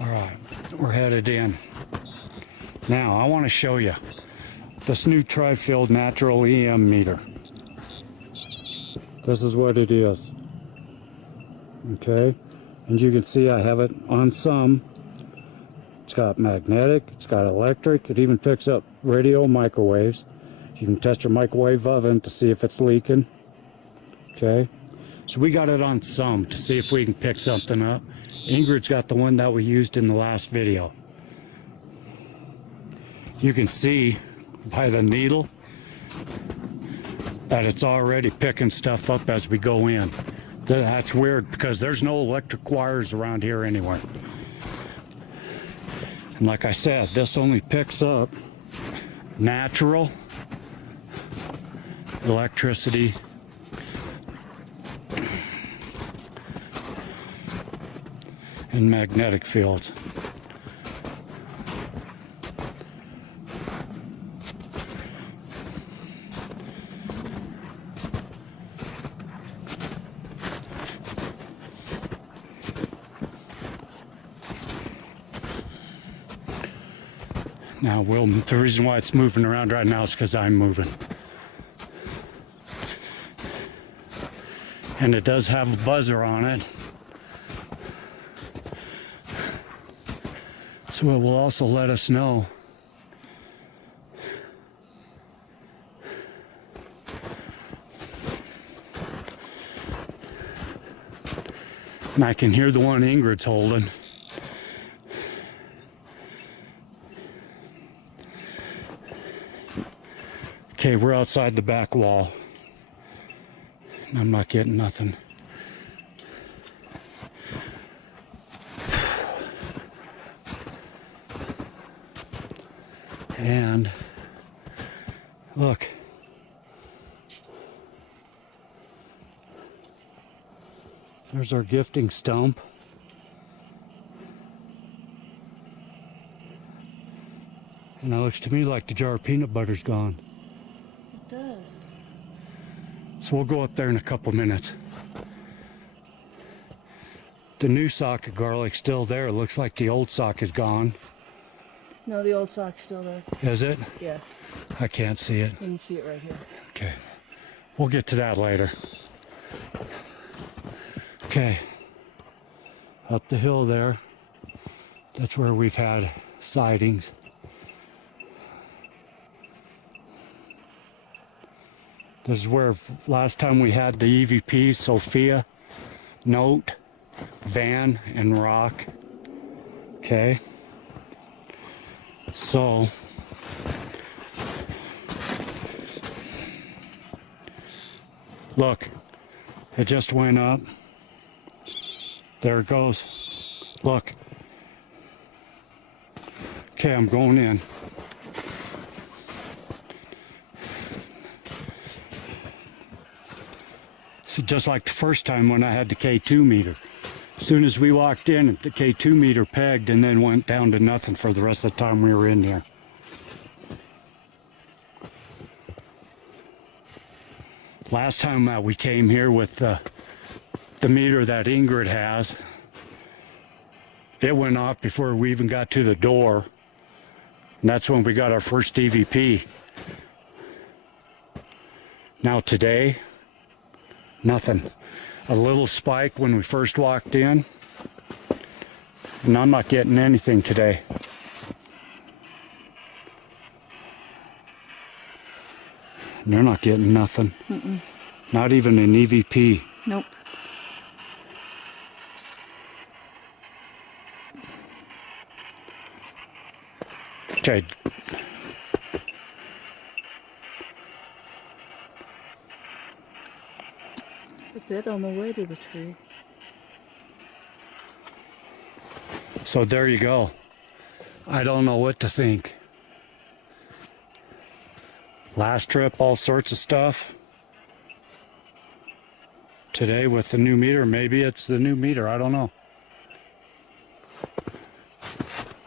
All right, we're headed in. Now, I want to show you this new tri-field natural EM meter. This is what it is. Okay, and you can see I have it on some. It's got magnetic, it's got electric, it even picks up radio microwaves. You can test your microwave oven to see if it's leaking. Okay, so we got it on some to see if we can pick something up. Ingrid's got the one that we used in the last video. You can see by the needle that it's already picking stuff up as we go in. That's weird because there's no electric wires around here anywhere. And like I said, this only picks up natural electricity and magnetic fields. Now, the reason why it's moving around right now is because I'm moving. And it does have a buzzer on it. So it will also let us know and I can hear the one Ingrid's holding. Okay, we're outside the back wall. I'm not getting nothing. And look, there's our gifting stump. And it looks to me like the jar of peanut butter's gone. It does. So we'll go up there in a couple minutes. The new sock of garlic's still there. It looks like the old sock is gone. No, the old sock's still there. Is it? Yeah. I can't see it. You can see it right here. Okay. We'll get to that later. Okay. Up the hill there. That's where we've had sightings. This is where last time we had the EVP, Sophia, Note, Van, and Rock. Okay. So, look, it just went up. There it goes. Look. Okay, I'm going in. So just like the first time when I had the K2 meter. As soon as we walked in, the K2 meter pegged and then went down to nothing for the rest of the time we were in here. Last time we came here with the meter that Ingrid has, it went off before we even got to the door. And that's when we got our first EVP. Now today, nothing. A little spike when we first walked in, and I'm not getting anything today. They're not getting nothing. Mm-mm. Not even an EVP. Nope. Okay. A bit on the way to the tree. So there you go. I don't know what to think. Last trip, all sorts of stuff. Today with the new meter, maybe it's the new meter, I don't know.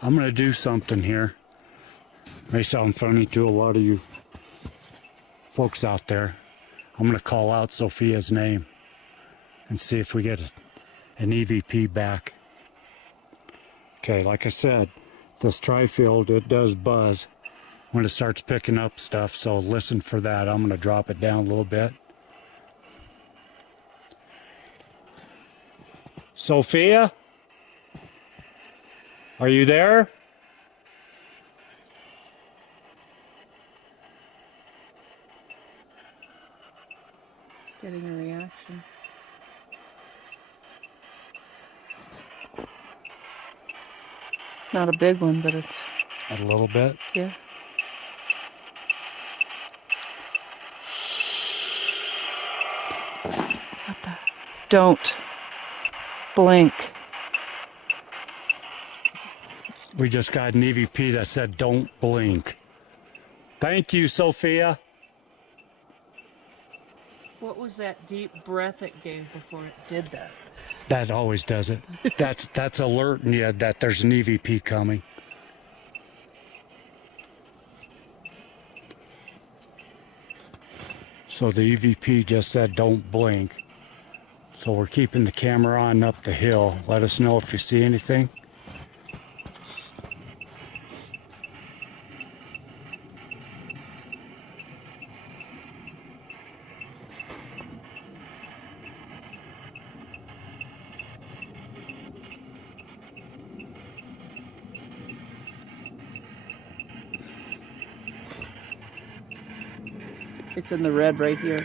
I'm gonna do something here. May sound funny to a lot of you folks out there. I'm gonna call out Sophia's name and see if we get an EVP back. Okay, like I said, this tri-field, it does buzz when it starts picking up stuff, so listen for that. I'm going to drop it down a little bit. Sophia? Are you there? Getting a reaction. Not a big one, but it's, A little bit. yeah. What the? Don't blink. We just got an EVP that said don't blink. Thank you, Sophia. What was that deep breath it gave before it did that? That always does it. That's alerting you that there's an EVP coming. So the EVP just said don't blink. So we're keeping the camera on up the hill. Let us know if you see anything. It's in the red right here.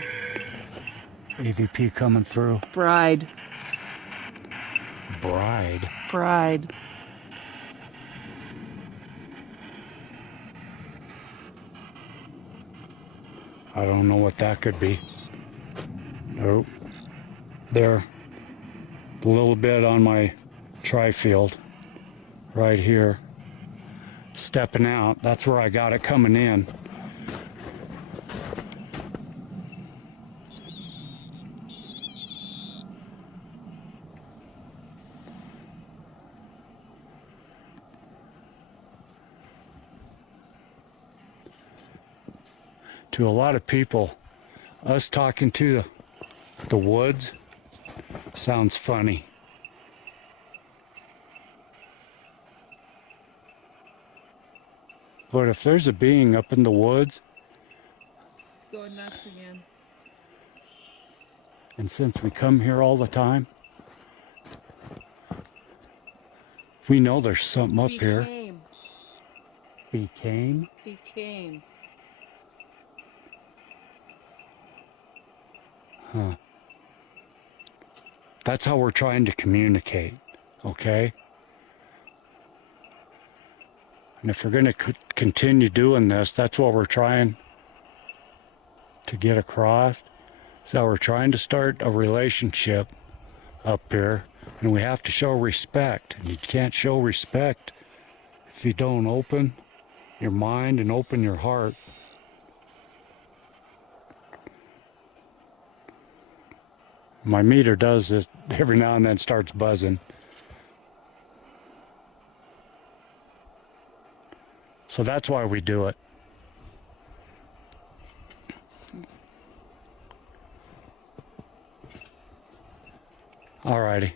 EVP coming through. Bride. Bride. Bride. I don't know what that could be. Nope. There. A little bit on my tri-field. Right here. Stepping out. That's where I got it coming in. To a lot of people, us talking to the woods sounds funny. But if there's a being up in the woods, It's going nuts again. and since we come here all the time, we know there's something up here. Became? Became. Huh. That's how we're trying to communicate, okay? And if we're going to continue doing this, that's what we're trying to get across. So we're trying to start a relationship up here, and we have to show respect. You can't show respect if you don't open your mind and open your heart. My meter does this every now and then, starts buzzing. So that's why we do it. Alrighty.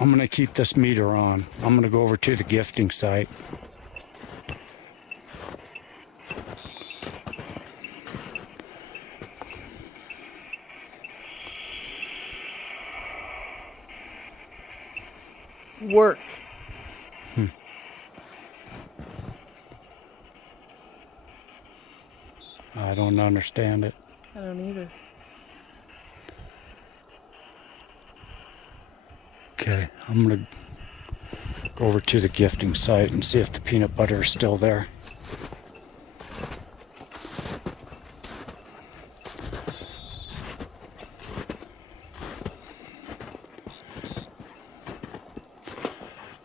I'm going to keep this meter on. I'm going to go over to the gifting site. Work. I don't understand it. I don't either. Okay, I'm going to go over to the gifting site and see if the peanut butter is still there.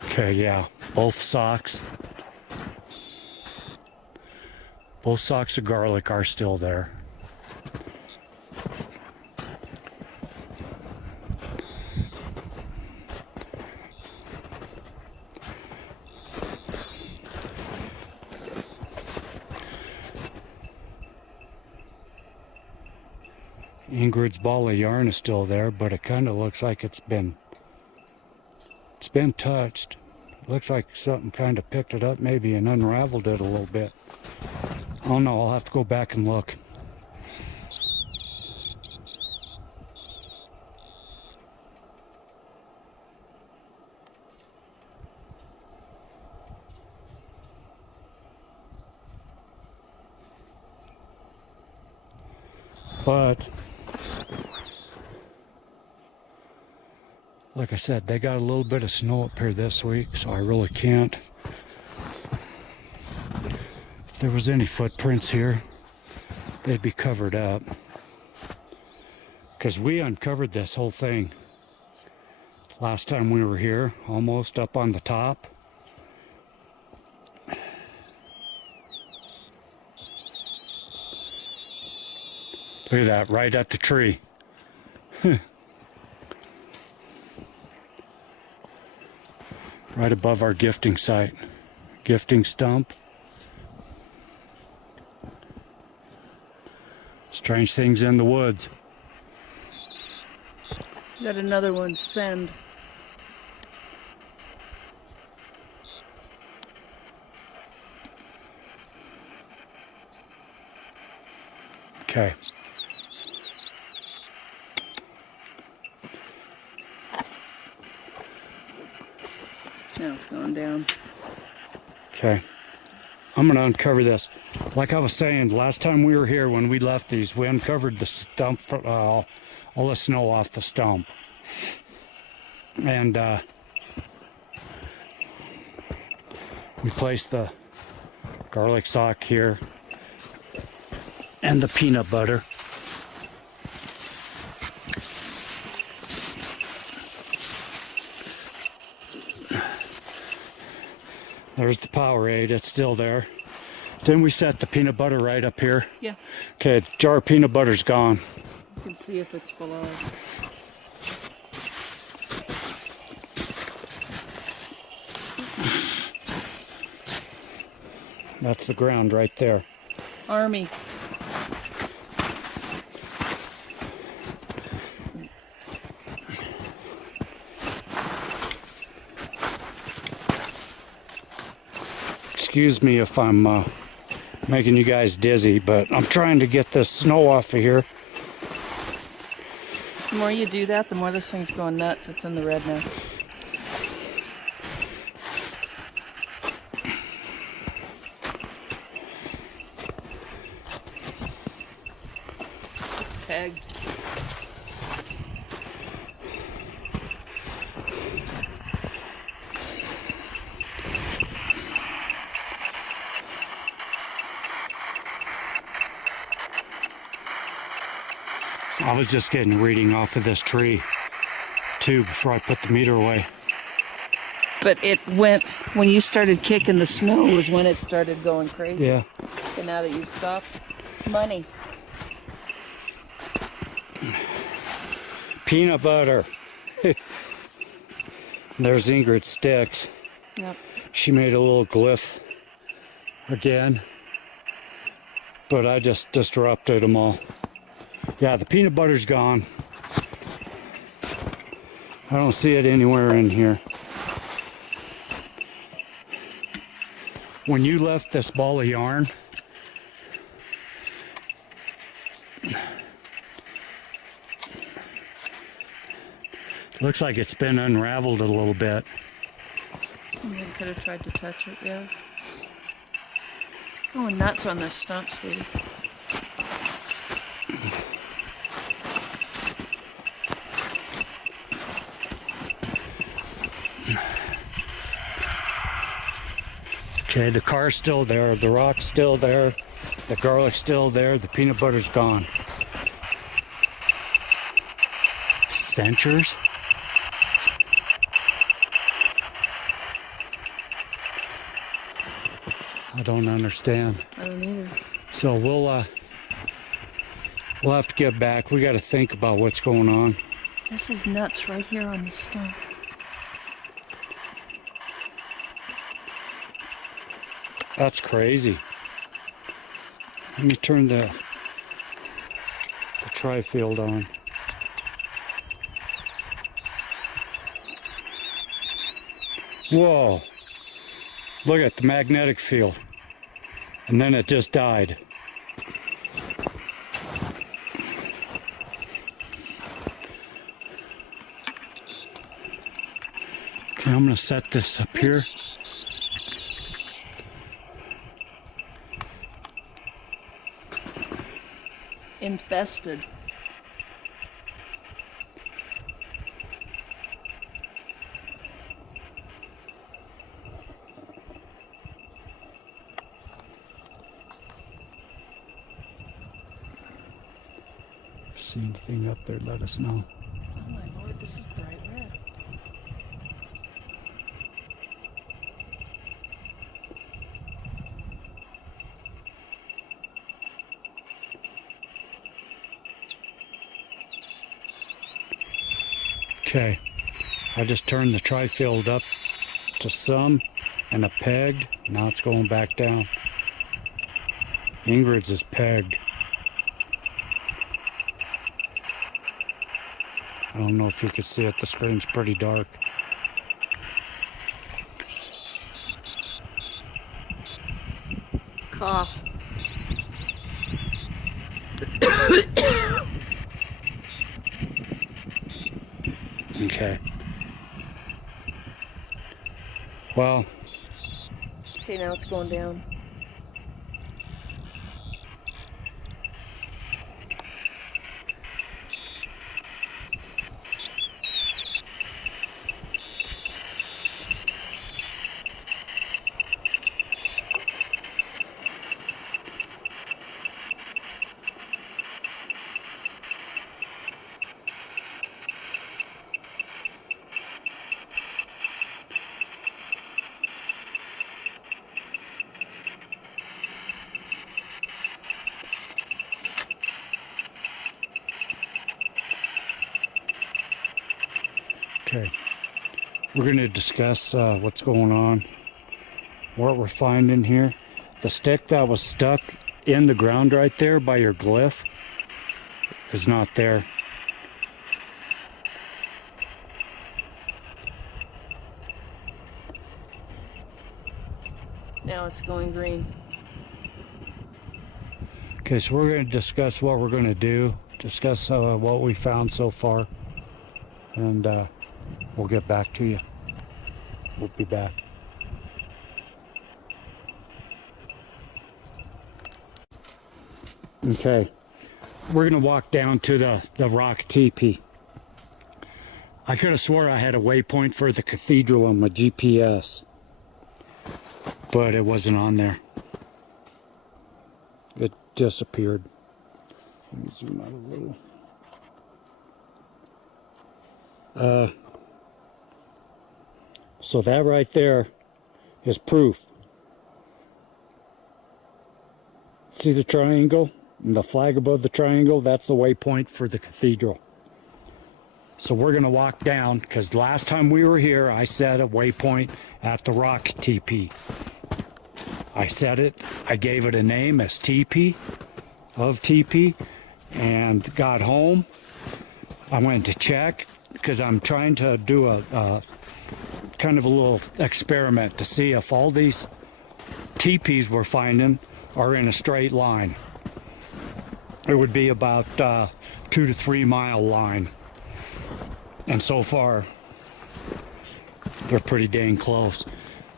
Okay, yeah, both socks of garlic are still there. Ingrid's ball of yarn is still there, but it kind of looks like it's been touched. Looks like something kind of picked it up maybe and unraveled it a little bit. Oh no, I'll have to go back and look. But like I said, they got a little bit of snow up here this week, so I really can't. If there was any footprints here, they'd be covered up. Because we uncovered this whole thing last time we were here, almost up on the top. Look at that, right at the tree. Right above our gifting site. Gifting stump. Strange things in the woods. Got another one, send. Okay. Now it's going down. Okay. I'm going to uncover this. Like I was saying, last time we were here when we left these, we uncovered the stump, all the snow off the stump. And we placed the garlic sock here and the peanut butter. There's the Powerade, it's still there. Then we set the peanut butter right up here. Yeah. Okay, the jar of peanut butter's gone. You can see if it's below. That's the ground right there. Army. Excuse me if I'm making you guys dizzy, but I'm trying to get this snow off of here. The more you do that, the more this thing's going nuts. It's in the red now. It's pegged. I was just getting a reading off of this tree too before I put the meter away. But it went, when you started kicking the snow was when it started going crazy. Yeah. And now that you've stopped, money. Peanut butter. There's Ingrid's sticks. Yep. She made a little glyph again, but I just disrupted them all. Yeah, the peanut butter's gone. I don't see it anywhere in here. When you left this ball of yarn, looks like it's been unraveled a little bit. You could have tried to touch it, yeah. It's going nuts on this stump, sweetie. Okay, the car's still there, the rock's still there, the garlic's still there, the peanut butter's gone. Censures? I don't understand. I don't either. So we'll have to get back. We got to think about what's going on. This is nuts right here on the stump. That's crazy. Let me turn the tri-field on. Whoa. Look at the magnetic field. And then it just died. Okay, I'm gonna set this up here. Infested. If you see anything up there, let us know. Oh my lord, this is bright red. Okay, I just turned the tri-field up to some and a pegged. Now it's going back down. Ingrid's is pegged. I don't know if you could see it, the screen's pretty dark. Cough. Okay. Well, Okay, now it's going down. okay. We're going to discuss what's going on, what we're finding here. The stick that was stuck in the ground right there by your glyph is not there. Now it's going green. Okay, so we're going to discuss what we're going to do, discuss what we found so far, and we'll get back to you. We'll be back. Okay, we're going to walk down to the rock teepee. I could have swore I had a waypoint for the cathedral on my GPS, but it wasn't on there. It disappeared. Let me zoom out a little. So that right there is proof. See the triangle and the flag above the triangle? That's the waypoint for the cathedral. So we're going to walk down, because last time we were here I set a waypoint at the rock teepee. I set it, I gave it a name as teepee, of teepee, and got home. I went to check, because I'm trying to do a kind of a little experiment to see if all these teepees we're finding are in a straight line. It would be about 2 to 3 mile line. And so far, they're pretty dang close.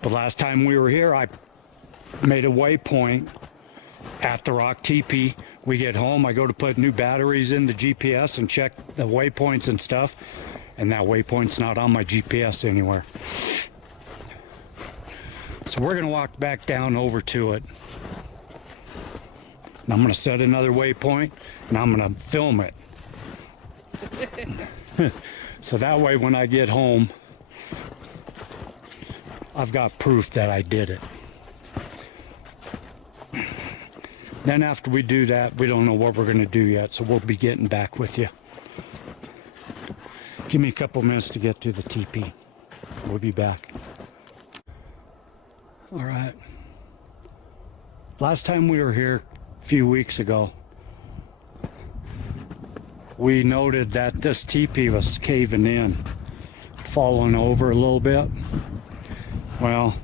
But last time we were here, I made a waypoint at the rock teepee. We get home, I go to put new batteries in the GPS and check the waypoints and stuff, and that waypoint's not on my GPS anywhere. So we're gonna walk back down over to it. And I'm gonna set another waypoint and I'm gonna film it. So that way when I get home, I've got proof that I did it. Then after we do that, we don't know what we're gonna do yet, so we'll be getting back with you. Give me a couple minutes to get to the teepee. We'll be back. All right. Last time we were here a few weeks ago, we noted that this teepee was caving in, falling over a little bit. Well,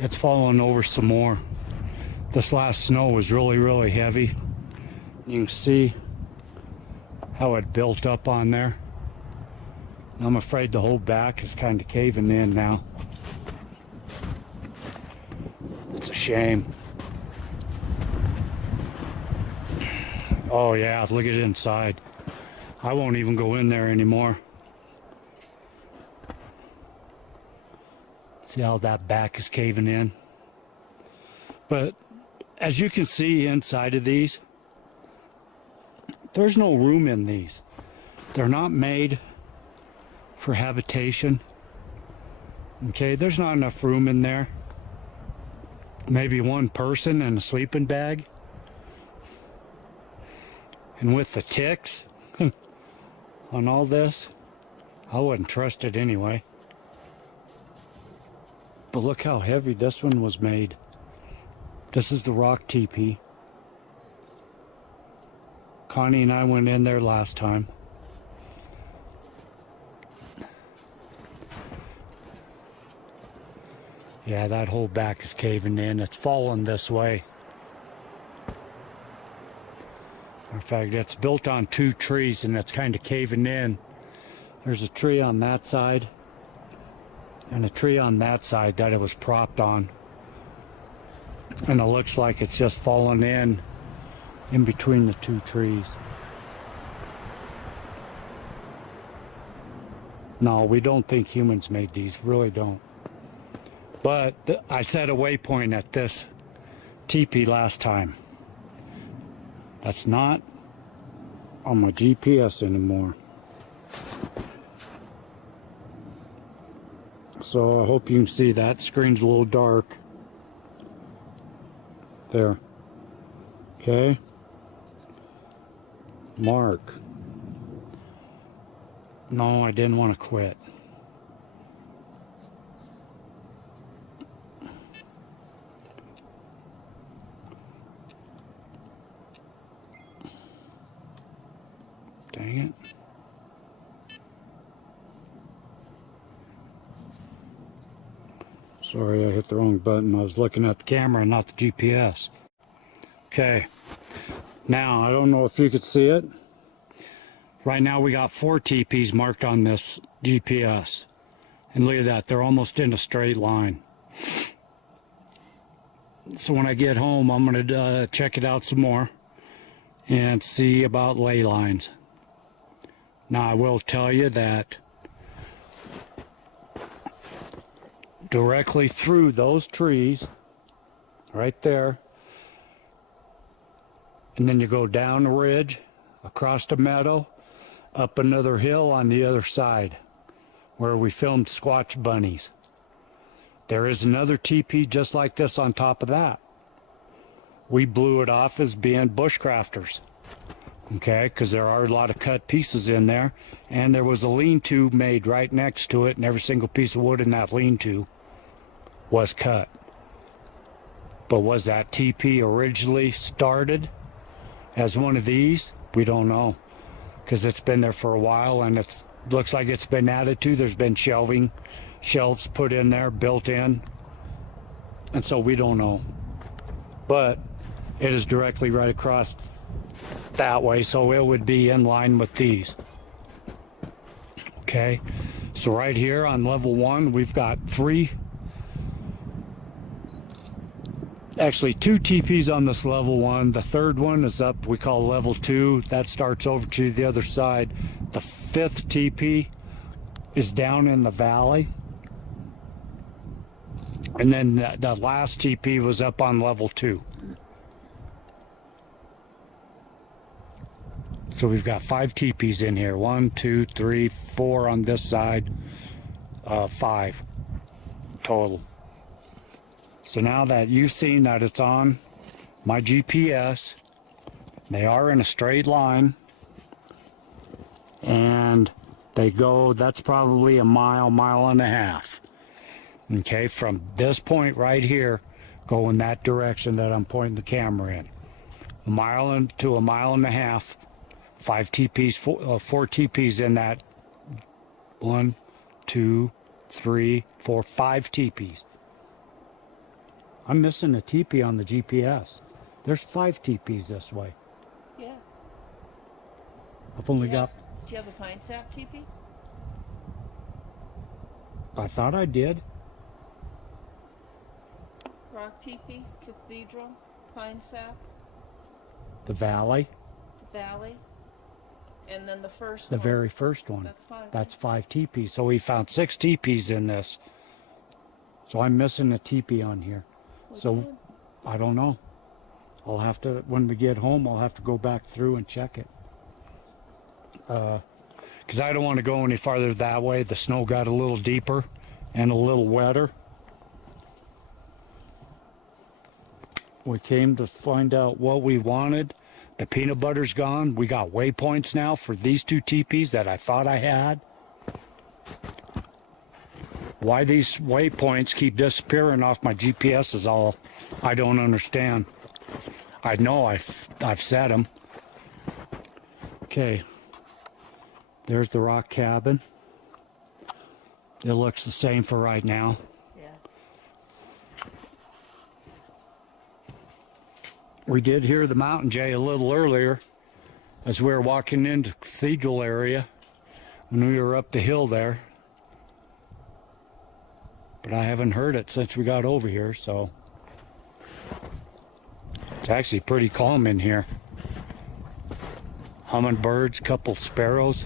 it's falling over some more. This last snow was really, really heavy. You can see how it built up on there. I'm afraid the whole back is kind of caving in now. It's a shame. Oh yeah, look at it inside. I won't even go in there anymore. See how that back is caving in? But as you can see inside of these, there's no room in these. They're not made for habitation. Okay, there's not enough room in there. Maybe one person and a sleeping bag. And with the ticks on all this, I wouldn't trust it anyway. But look how heavy this one was made. This is the rock teepee. Connie and I went in there last time. Yeah, that whole back is caving in. It's falling this way. In fact, it's built on 2 trees and it's kind of caving in. There's a tree on that side and a tree on that side that it was propped on. And it looks like it's just fallen in between the 2 trees. No, we don't think humans made these, really don't. But I set a waypoint at this teepee last time. That's not on my GPS anymore. So I hope you can see that. Screen's a little dark. There. Okay. Mark. No, I didn't want to quit. Dang it. Sorry, I hit the wrong button. I was looking at the camera, not the GPS. Okay. Now, I don't know if you could see it. Right now we got 4 teepees marked on this GPS. And look at that, they're almost in a straight line. So when I get home, I'm going to check it out some more and see about ley lines. Now I will tell you that directly through those trees, right there, and then you go down the ridge, across the meadow, up another hill on the other side, where we filmed Squatch bunnies. There is another teepee just like this on top of that. We blew it off as being bushcrafters. Okay, because there are a lot of cut pieces in there, and there was a lean-to made right next to it, and every single piece of wood in that lean-to was cut. But was that teepee originally started as one of these? We don't know, because it's been there for a while, and it looks like it's been added to. There's been shelves put in there, built in, and so we don't know. But it is directly right across that way, so it would be in line with these. Okay, so right here on level 1 we've got 2 teepees on this level 1. The third one is up, we call level 2. That starts over to the other side. The 5th teepee is down in the valley, and then the last teepee was up on level 2. So we've got 5 teepees in here. 1, 2, 3, 4 on this side. 5 total. So now that you've seen that it's on my GPS, they are in a straight line, and they go, that's probably a mile, mile and a half. Okay, from this point right here, go in that direction that I'm pointing the camera in. A mile to a mile and a half. 5 teepees, 4 teepees in that. 1, 2, 3, 4, 5 teepees. I'm missing a teepee on the GPS. There's 5 teepees this way. Yeah. I've only got... Do you have a pine sap teepee? I thought I did. Rock teepee, cathedral, pine sap, The valley. valley, and then the first The one. very first one. That's 5. That's 5 teepees. So we found 6 teepees in this. So I'm missing a teepee on here. Which So one? I don't know. I'll have to, when we get home, I'll have to go back through and check it. Because I don't want to go any farther that way. The snow got a little deeper and a little wetter. We came to find out what we wanted. The peanut butter's gone. We got waypoints now for these 2 teepees that I thought I had. Why these waypoints keep disappearing off my GPS is all I don't understand. I know I've set them. Okay. There's the rock cabin. It looks the same for right now. Yeah. We did hear the mountain jay a little earlier as we were walking into the cathedral area when we were up the hill there. But I haven't heard it since we got over here, so it's actually pretty calm in here. Hummingbirds, couple sparrows.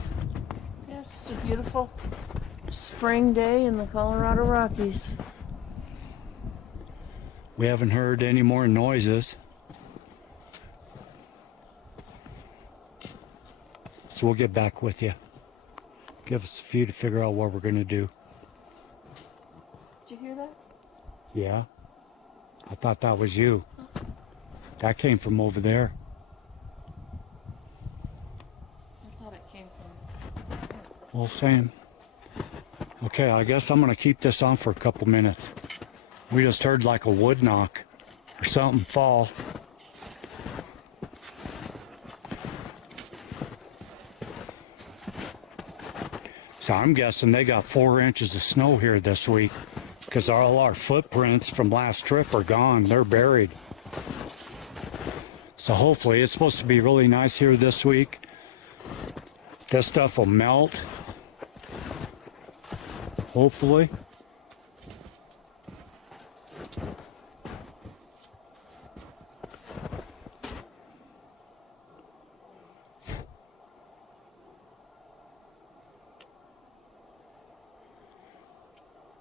Yeah, just a beautiful spring day in the Colorado Rockies. We haven't heard any more noises. So we'll get back with you. Give us a few to figure out what we're going to do. Did you hear that? Yeah. I thought that was you. That came from over there. I thought it came from... Well, same. Okay, I guess I'm going to keep this on for a couple minutes. We just heard like a wood knock or something fall. So I'm guessing they got 4 inches of snow here this week because all our footprints from last trip are gone. They're buried. So hopefully it's supposed to be really nice here this week. This stuff will melt. Hopefully.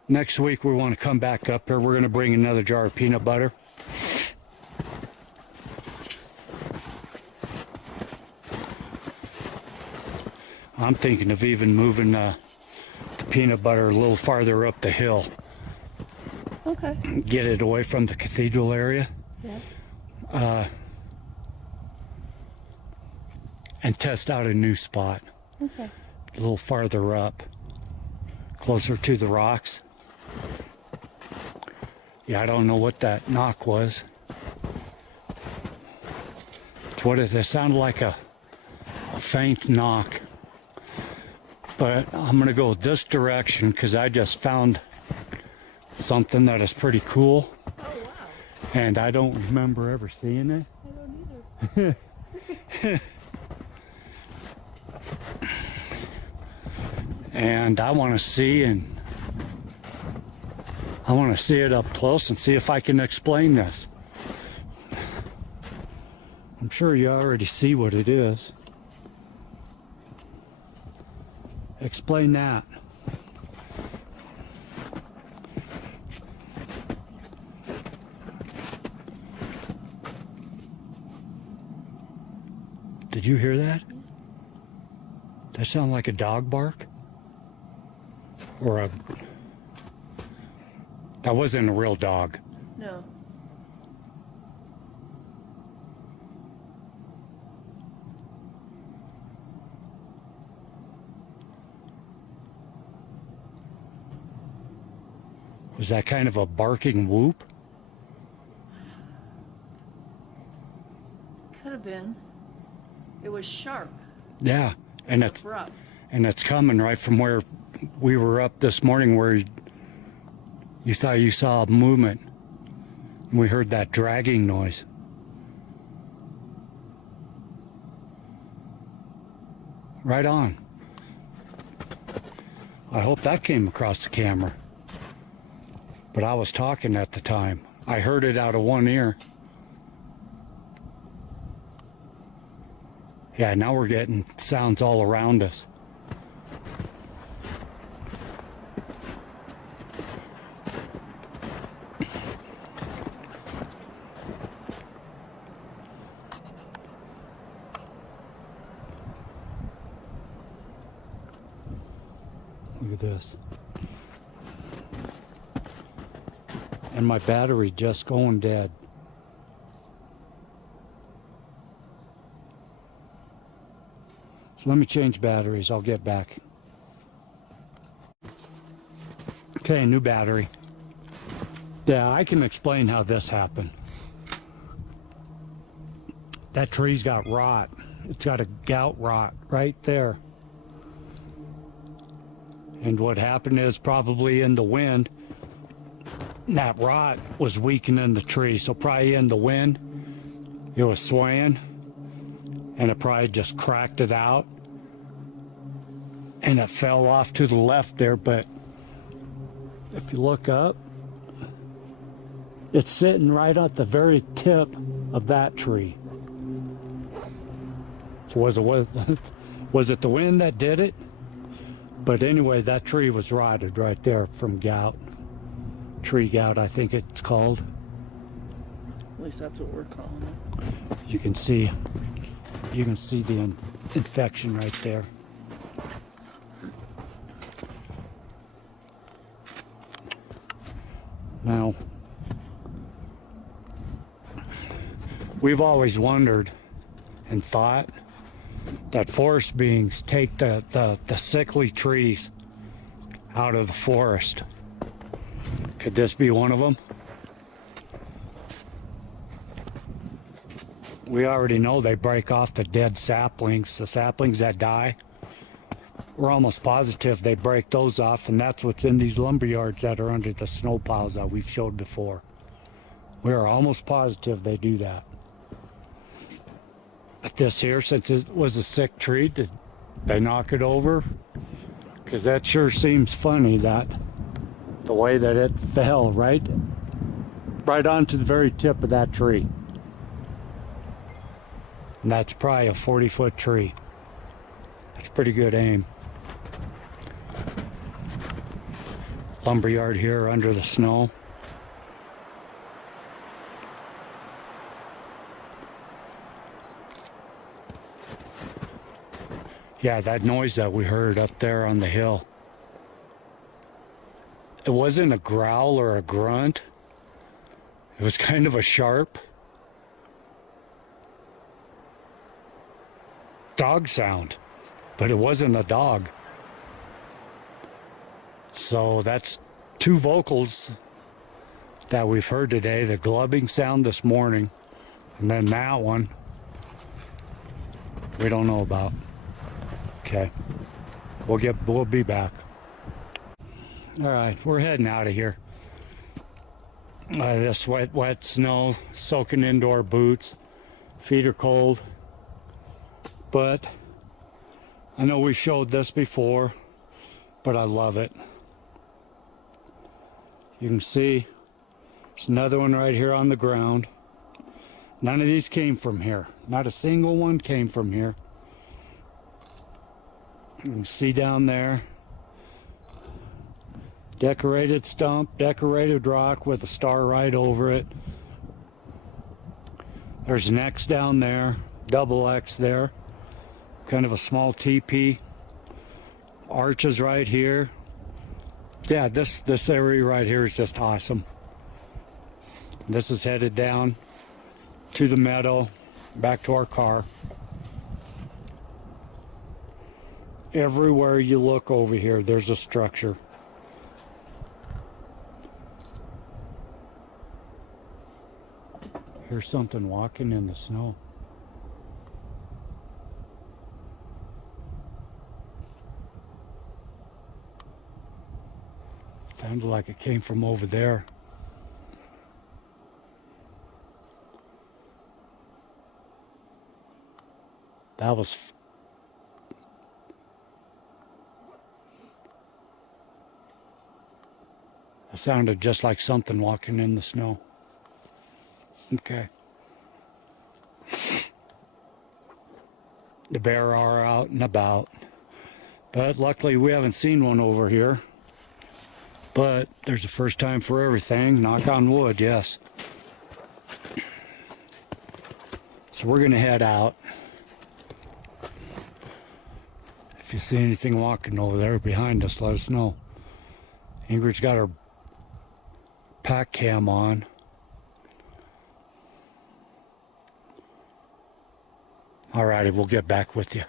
Next week we want to come back up here. We're going to bring another jar of peanut butter. I'm thinking of even moving the peanut butter a little farther up the hill. Okay. Get it away from the cathedral area. Yeah. And test out a new spot. Okay. A little farther up. Closer to the rocks. Yeah, I don't know what that knock was. It's what it sounded like a faint knock. But I'm going to go this direction because I just found something that is pretty cool. Oh, wow. And I don't remember ever seeing it. I don't either. And I want to see it up close and see if I can explain this. I'm sure you already see what it is. Explain that. Did you hear that? That sounded like a dog bark? Or a... That wasn't a real dog. No. Was that kind of a barking whoop? Could have been. It was sharp. Yeah, and it's Abrupt. coming right from where we were up this morning, where you thought you saw a movement. And we heard that dragging noise. Right on. I hope that came across the camera. But I was talking at the time. I heard it out of one ear. Yeah, now we're getting sounds all around us. Look at this. And my battery just going dead. So let me change batteries. I'll get back. Okay, new battery. Yeah, I can explain how this happened. That tree's got rot. It's got a gout rot right there. And what happened is probably in the wind, that rot was weakening the tree. So probably in the wind, it was swaying and it probably just cracked it out. And it fell off to the left there, but if you look up, it's sitting right at the very tip of that tree. So was it the wind that did it? But anyway, that tree was rotted right there from gout. Tree gout, I think it's called. At least that's what we're calling it. You can see the infection right there. Now, we've always wondered and thought that forest beings take the sickly trees out of the forest. Could this be one of them? We already know they break off the dead saplings, the saplings that die. We're almost positive they break those off, and that's what's in these lumber yards that are under the snow piles that we've showed before. We are almost positive they do that. But this here, since it was a sick tree, did they knock it over? Because that sure seems funny, that the way that it fell right onto the very tip of that tree. And that's probably a 40-foot tree. That's pretty good aim. Lumberyard here under the snow. Yeah, that noise that we heard up there on the hill. It wasn't a growl or a grunt. It was kind of a sharp dog sound, but it wasn't a dog. So that's two vocals that we've heard today. The glubbing sound this morning, and then that one we don't know about. Okay, we'll be back. All right, we're heading out of here. This wet snow soaking into our boots. Feet are cold, but I know we showed this before, but I love it. You can see there's another one right here on the ground. None of these came from here. Not a single one came from here. You can see down there, decorated stump, decorated rock with a star right over it. There's an X down there, double X there, kind of a small teepee. Arches right here. Yeah, this area right here is just awesome. This is headed down to the meadow, back to our car. Everywhere you look over here, there's a structure. Here's something walking in the snow. Sounded like it came from over there. That was... It sounded just like something walking in the snow. Okay. The bear are out and about. But luckily we haven't seen one over here. But there's a first time for everything. Knock on wood, yes. So we're going to head out. If you see anything walking over there behind us, let us know. Ingrid's got her pack cam on. Alrighty, we'll get back with you.